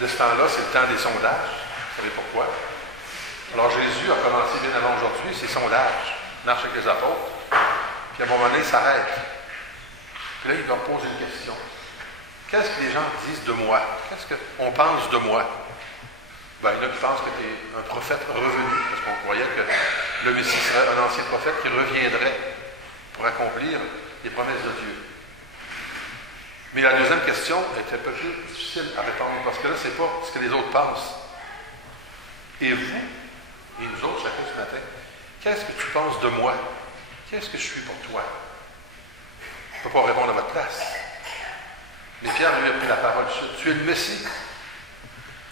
de ce temps-là, c'est le temps des sondages. Vous savez pourquoi? Alors Jésus a commencé bien avant aujourd'hui ses sondages. Il marche avec les apôtres. Puis à un moment donné, il s'arrête. Puis là, il leur pose une question. Qu'est-ce que les gens disent de moi? Qu'est-ce qu'on pense de moi? Ben, il y en a qui pensent que tu es un prophète revenu, parce qu'on croyait que le Messie serait un ancien prophète qui reviendrait pour accomplir les promesses de Dieu. Mais la deuxième question est un peu plus difficile à répondre, parce que là, ce n'est pas ce que les autres pensent. Et vous, et nous autres, chacun ce matin, qu'est-ce que tu penses de moi? Qu'est-ce que je suis pour toi? Je ne peux pas répondre à votre place. Mais Pierre lui a pris la parole tout de suite. Tu es le Messie.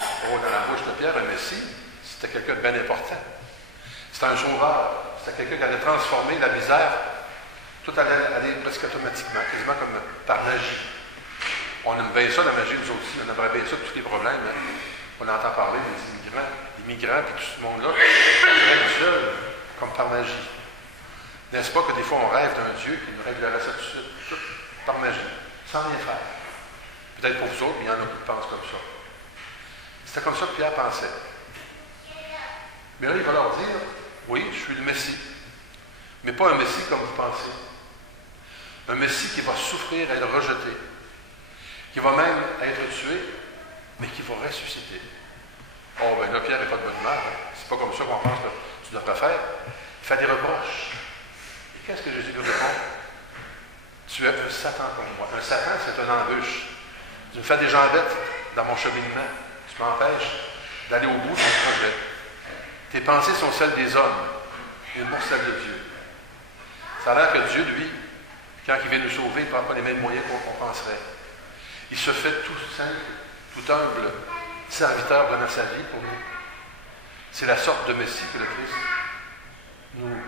Oh, dans la bouche de Pierre, un Messie, c'était quelqu'un de bien important. C'était un sauveur. C'était quelqu'un qui allait transformer la misère. Tout allait aller presque automatiquement, quasiment comme par magie. On aime bien ça, la magie, nous aussi. On aimerait bien ça, tous les problèmes. Hein. On entend parler des migrants, puis tout ce monde-là, ça règle seul, comme par magie. N'est-ce pas que des fois, on rêve d'un Dieu qui nous réglerait ça tout de suite, tout par magie, sans rien faire. Peut-être pour vous autres, mais il y en a qui pensent comme ça. C'était comme ça que Pierre pensait. Mais là, il va leur dire, oui, je suis le Messie. Mais pas un Messie comme vous pensez. Un Messie qui va souffrir et être rejeté. Qui va même être tué, mais qui va ressusciter. Oh, ben là, Pierre n'est pas de bonne humeur. Hein? C'est pas comme ça qu'on pense que tu devrais faire. Il fait des reproches. Et qu'est-ce que Jésus lui répond? Tu es un Satan comme moi. Un Satan, c'est une embûche. Tu me fais des jambettes dans mon cheminement. Tu m'empêches d'aller au bout de mon projet. Tes pensées sont celles des hommes, et non celles de Dieu. Ça a l'air que Dieu, lui, quand il vient nous sauver, il ne prend pas les mêmes moyens qu'on penserait. Il se fait tout simple, tout humble, serviteur dans sa vie pour nous. C'est la sorte de Messie que le Christ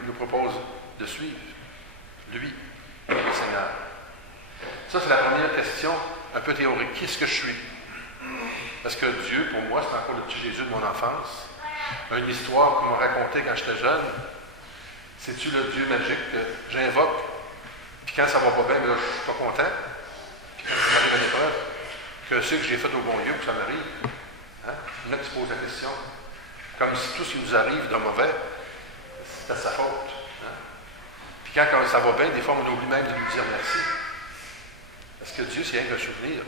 nous propose de suivre. Lui, le Seigneur. Ça, c'est la première question un peu théorique. Qui est-ce que je suis? Parce que Dieu, pour moi, c'est encore le petit Jésus de mon enfance. Une histoire qu'on m'a racontée quand j'étais jeune. C'est-tu le Dieu magique que j'invoque? Puis quand ça va pas bien, ben là, je suis pas content. Puis quand ça m'arrive à l'épreuve, que ce que j'ai fait au bon Dieu, que ça m'arrive. Hein? Il y en a qui se posent la question. Comme si tout ce qui nous arrive de mauvais, c'est à sa faute. Hein? Puis quand ça va bien, des fois, on oublie même de lui dire merci. Parce que Dieu, c'est rien qu'un souvenir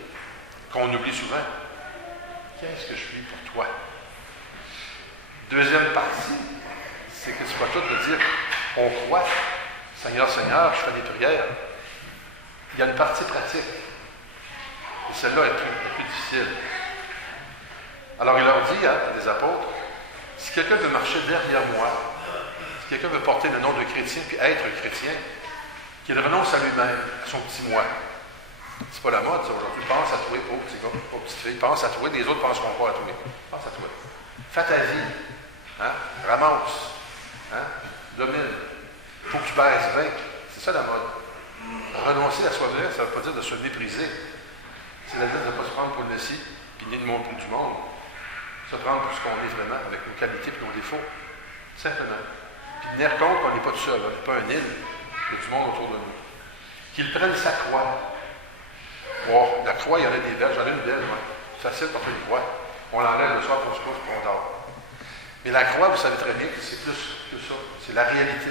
qu'on oublie souvent. Qu'est-ce que je suis pour toi? Deuxième partie, c'est que c'est pas tout de dire on croit, Seigneur, Seigneur, je fais des prières. Il y a une partie pratique. Et celle-là est plus difficile. Alors il leur dit à des apôtres, si quelqu'un veut marcher derrière moi, si quelqu'un veut porter le nom de chrétien puis être chrétien, qu'il renonce à lui-même, à son petit moi. C'est pas la mode, ça, aujourd'hui. Pense à toi, pauvre petit gars, pauvre petite fille. Pense à toi, les autres ne penseront pas à toi. Pense à toi. Fais ta vie. Hein? Ramasse. Hein? Domine. Il faut que tu baisses bien. C'est ça la mode. Renoncer à soi-même, ça ne veut pas dire de se mépriser. C'est la dire de ne pas se prendre pour le Messie, puis ni de mon du monde. Se prendre pour ce qu'on est vraiment, avec nos qualités et nos défauts. Simplement. Puis tenir compte qu'on n'est pas tout seul. On n'est pas un île. Il y a du monde autour de nous. Qu'il prenne sa croix. Oh, la croix, il y en a des belles. J'en ai une belle, moi. C'est facile pour faire une croix. On l'enlève le soir, on se couche, puis on dort. Mais la croix, vous savez très bien que c'est plus que ça. C'est la réalité.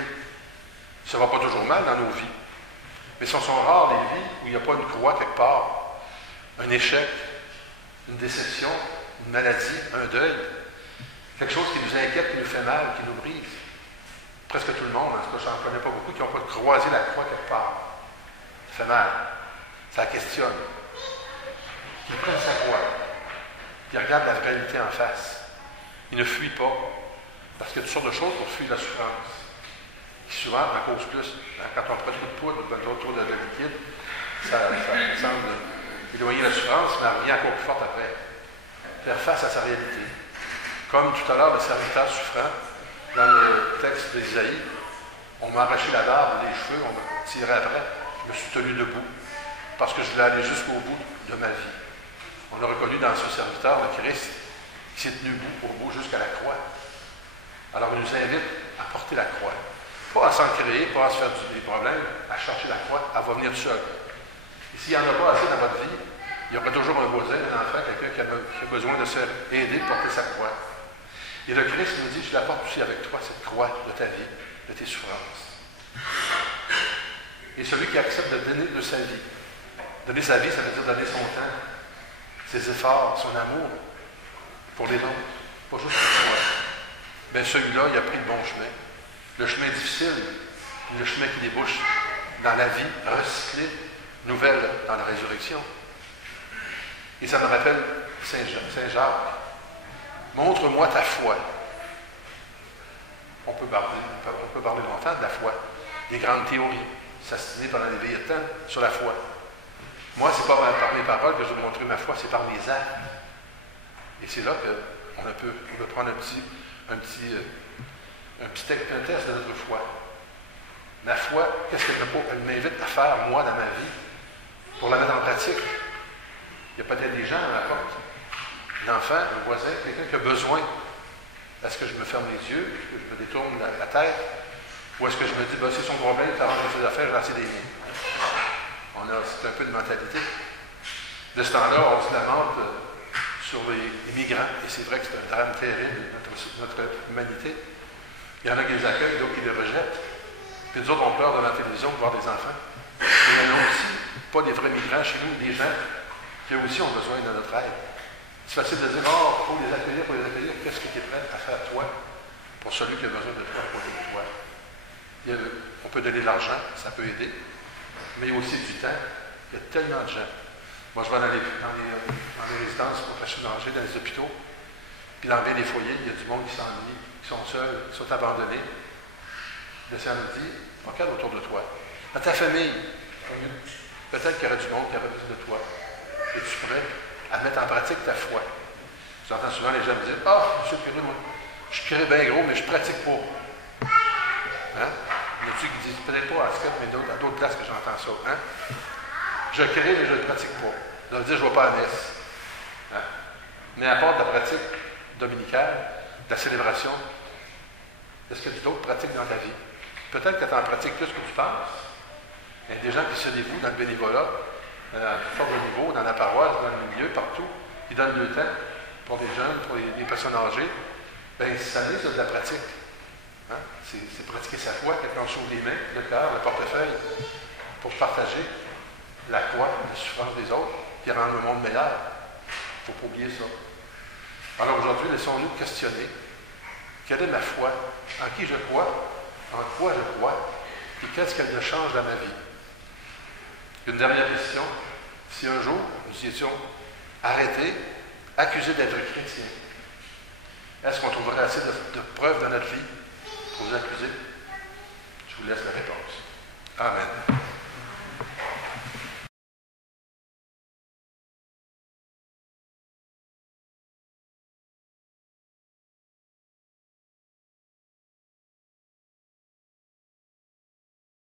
Ça ne va pas toujours mal dans nos vies. Mais ce sont rares les vies où il n'y a pas une croix quelque part. Un échec, une déception, une maladie, un deuil. Quelque chose qui nous inquiète, qui nous fait mal, qui nous brise. Presque tout le monde, en tout cas, je n'en connais pas beaucoup, qui n'ont pas croisé la croix quelque part. Ça fait mal. Ça questionne. Qu'il prenne sa croix. Qu'il regarde la réalité en face. Il ne fuit pas. Parce qu'il y a toutes sortes de choses pour fuir la souffrance. Qui souvent en cause plus. Quand on prend trop de poudre autour de la liquide, ça semble éloigner la souffrance, mais elle revient encore plus forte après. Faire face à sa réalité. Comme tout à l'heure, le serviteur souffrant, dans le texte d'Ésaïe, on m'a arraché la barbe, les cheveux, on m'a tiré après. Je me suis tenu debout. Parce que je voulais aller jusqu'au bout de ma vie. On a reconnu dans ce serviteur le Christ qui s'est tenu bout pour bout jusqu'à la croix. Alors il nous invite à porter la croix. Pas à s'en créer, pas à se faire des problèmes, à chercher la croix, elle va venir seule. Et s'il n'y en a pas assez dans votre vie, Il y aura toujours un voisin, un enfant, quelqu'un qui a besoin de se faire aider à porter sa croix. Et le Christ nous dit, je la porte aussi avec toi, cette croix de ta vie, de tes souffrances. Et celui qui accepte de donner de sa vie, donner sa vie, ça veut dire donner son temps, ses efforts, son amour pour les autres, pas juste pour soi. Bien, celui-là, il a pris le bon chemin. Le chemin difficile, le chemin qui débouche dans la vie recyclée, nouvelle dans la résurrection. Et ça me rappelle Saint Jacques. Montre-moi ta foi. On peut parler longtemps de la foi, des grandes théories, s'assiner pendant les veillées de temps sur la foi. Moi, ce n'est pas par mes paroles que je vais montrer ma foi, c'est par mes actes. Et c'est là qu'on peut prendre un test de notre foi. Ma foi, qu'est-ce qu'elle m'invite à faire, moi, dans ma vie, pour la mettre en pratique? Il y a peut-être des gens à la porte, un enfant, un voisin, quelqu'un qui a besoin. Est-ce que je me ferme les yeux, est-ce que je me détourne la tête, ou est-ce que je me dis, c'est son problème, tu as rendu ses affaires, j'ai assez des miens. C'est un peu de mentalité. De ce temps-là, on se lamente sur les migrants, et c'est vrai que c'est un drame terrible de notre humanité. Il y en a qui les accueillent, d'autres qui les rejettent. Puis nous autres, on pleure devant la télévision de voir des enfants. Mais il y en a aussi, pas des vrais migrants chez nous, des gens qui aussi ont besoin de notre aide. C'est facile de dire, il faut les accueillir, Qu'est-ce que tu es prêt à faire, toi, pour celui qui a besoin de toi, à côté de toi? On peut donner de l'argent, ça peut aider, mais il y a aussi du temps. Il y a tellement de gens. Moi, je vais dans les résidences pour personnes âgées, dans les hôpitaux, puis dans bien les foyers, il y a du monde qui s'ennuie, qui sont seuls, qui sont abandonnés. Le Seigneur nous dit, regarde autour de toi. Dans ta famille, peut-être qu'il y aurait du monde qui aurait besoin de toi. Es-tu prêt à mettre en pratique ta foi? J'entends souvent les gens me dire, monsieur le curé, moi, je suis curé bien gros, mais je ne pratique pas. Hein? Il y en a-tu qui disent, peut-être pas à Scott, mais à d'autres places que j'entends ça. Hein? Je crée, mais je ne le pratique pas. Ça veut dire que je ne vais pas à la messe. Hein? Mais à part de la pratique dominicale, de la célébration, est-ce que tu as d'autres pratiques dans ta vie? Peut-être que tu en pratiques plus que tu penses. Il y a des gens qui se dévouent dans le bénévolat, à toutes sortes de niveaux, dans la paroisse, dans le milieu, partout. Ils donnent le temps pour les jeunes, pour les personnes âgées. Bien, ça c'est de la pratique. Hein? C'est pratiquer sa foi, quand on s'ouvre les mains, le cœur, le portefeuille, pour partager la croix, la souffrance des autres, qui rend le monde meilleur. Il ne faut pas oublier ça. Alors aujourd'hui, laissons-nous questionner. Quelle est ma foi? En qui je crois? En quoi je crois? Et qu'est-ce qu'elle me change dans ma vie? Une dernière question. Si un jour, nous étions arrêtés, accusés d'être chrétiens, est-ce qu'on trouverait assez de preuves dans notre vie pour vous accuser? Je vous laisse la réponse. Amen.